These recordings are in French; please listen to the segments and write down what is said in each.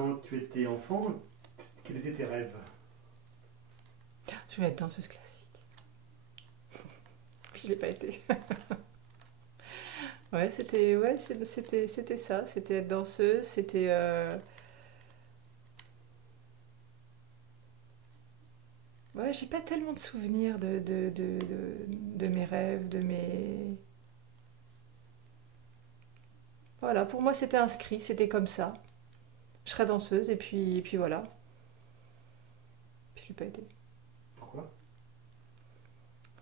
quand tu étais enfant, quels étaient tes rêves? Je vais être danseuse classique. Puis je l'ai pas été. C'était ça. C'était être danseuse. Ouais, j'ai pas tellement de souvenirs de mes rêves, de mes. Voilà, pour moi c'était inscrit, c'était comme ça. Je serais danseuse et puis voilà. Puis je l'ai pas été. Pourquoi?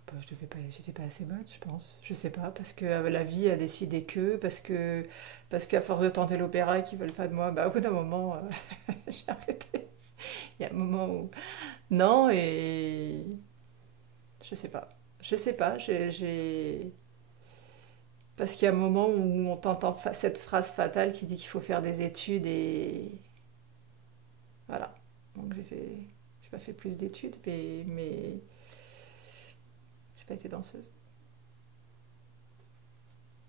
Bah, j'étais pas assez bonne, je pense. Je sais pas, parce que la vie a décidé que, parce qu'à force de tenter l'opéra et qu'ils veulent pas de moi, bah au bout d'un moment, j'ai arrêté. Il y a un moment où non et je sais pas, je sais pas, parce qu'il y a un moment où on t'entend cette phrase fatale qui dit qu'il faut faire des études et voilà. Donc j'ai pas fait plus d'études, mais j'ai pas été danseuse.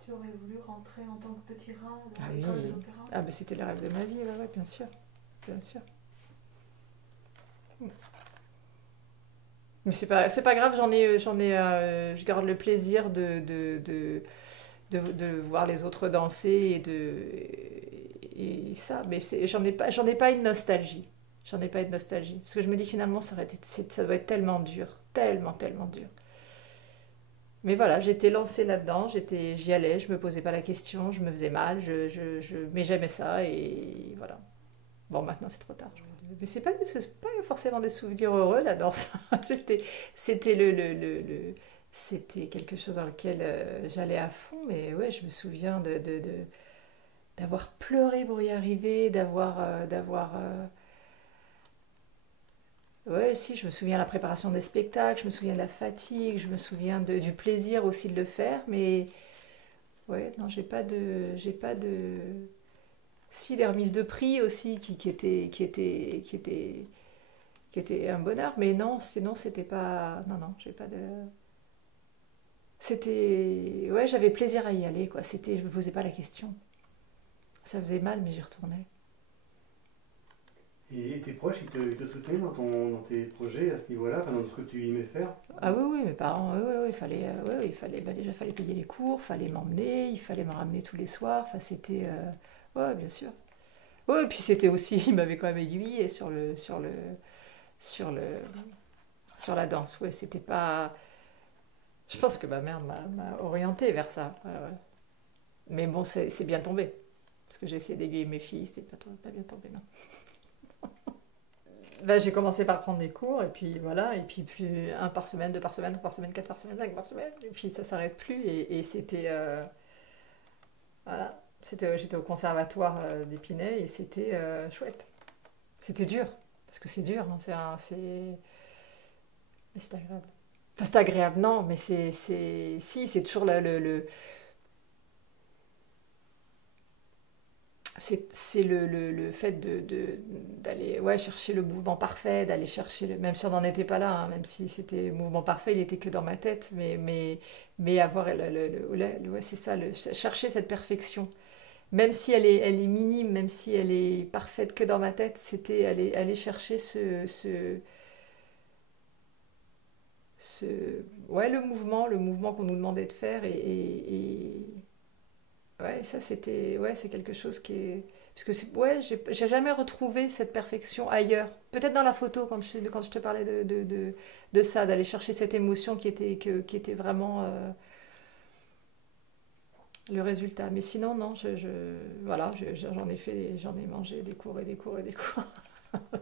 Tu aurais voulu rentrer en tant que petit rat Ah dans oui, l'école de l'opéra? ah ben c'était le rêve de ma vie, ouais, ouais, bien sûr, bien sûr. Mais c'est pas grave, je garde le plaisir de voir les autres danser et ça, mais j'en ai pas une nostalgie. J'en ai pas une nostalgie. Parce que je me dis que finalement, ça doit être tellement dur. Tellement, tellement dur. Mais voilà, j'étais lancée là-dedans, j'y allais, je me posais pas la question, je me faisais mal, mais j'aimais ça et voilà. Bon, maintenant c'est trop tard. Mais c'est pas forcément des souvenirs heureux la danse. C'était, c'était c'était quelque chose dans lequel j'allais à fond. Mais ouais, je me souviens d'avoir pleuré pour y arriver, ouais, si, je me souviens de la préparation des spectacles, je me souviens de la fatigue, je me souviens du plaisir aussi de le faire. Mais ouais, non, j'ai pas de. Si, les remises de prix aussi qui était un bonheur, mais non, sinon c'était pas. Non, non, j'ai pas de. C'était. Ouais, j'avais plaisir à y aller, quoi. Je me posais pas la question. Ça faisait mal, mais j'y retournais. Et tes proches, ils te soutenaient dans tes projets à ce niveau-là, enfin, dans ce que tu aimais faire? Ah oui, oui, mes parents, oui, oui, oui, il fallait, bah déjà, fallait payer les cours, fallait m'emmener, il fallait me ramener tous les soirs. Enfin, c'était. Ouais, bien sûr. Ouais, et puis c'était aussi, il m'avait quand même aiguillé sur le, sur la danse. Ouais, c'était pas. Je pense que ma mère m'a orientée vers ça. Ouais, ouais. Mais bon, c'est bien tombé. Parce que j'ai essayé d'aiguiller mes filles, c'est pas bien tombé, non. Ben, j'ai commencé par prendre des cours, et puis voilà, et puis plus un par semaine, deux par semaine, trois par semaine, quatre par semaine, cinq par semaine, et puis ça s'arrête plus, et c'était. Voilà. J'étais au conservatoire d'Épinay, et c'était chouette. C'était dur, parce que c'est dur, hein, mais c'est agréable. Enfin, c'est agréable, non, mais si, c'est toujours c'est le fait d'aller ouais, chercher le mouvement parfait, d'aller chercher même si on n'en était pas là, hein, même si c'était le mouvement parfait, il était que dans ma tête, mais avoir ouais, c'est ça, chercher cette perfection, même si elle est minime, même si elle est parfaite que dans ma tête, c'était aller chercher ce ouais, le mouvement qu'on nous demandait de faire ouais, ça c'était. Ouais, c'est quelque chose qui est. Parce que ouais, j'ai jamais retrouvé cette perfection ailleurs. Peut-être dans la photo, quand je te parlais de ça, d'aller chercher cette émotion qui était vraiment le résultat. Mais sinon, non, voilà, j'en ai fait, j'en ai mangé des cours et des cours et des cours.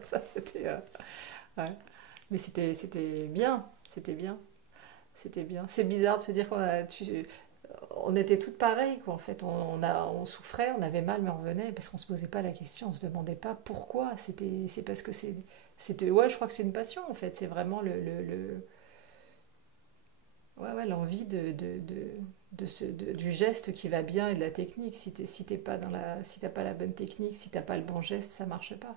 Ça, c'était. Ouais. Mais c'était bien, c'était bien, c'était bien. C'est bizarre de se dire on était toutes pareilles, quoi. En fait, on souffrait, on avait mal, mais on revenait parce qu'on se posait pas la question, on se demandait pas pourquoi. C'est parce que c'était, ouais, je crois que c'est une passion, en fait. C'est vraiment ouais, ouais, l'envie du geste qui va bien et de la technique. Si t'es pas si t'as pas la bonne technique, si t'as pas le bon geste, ça marche pas.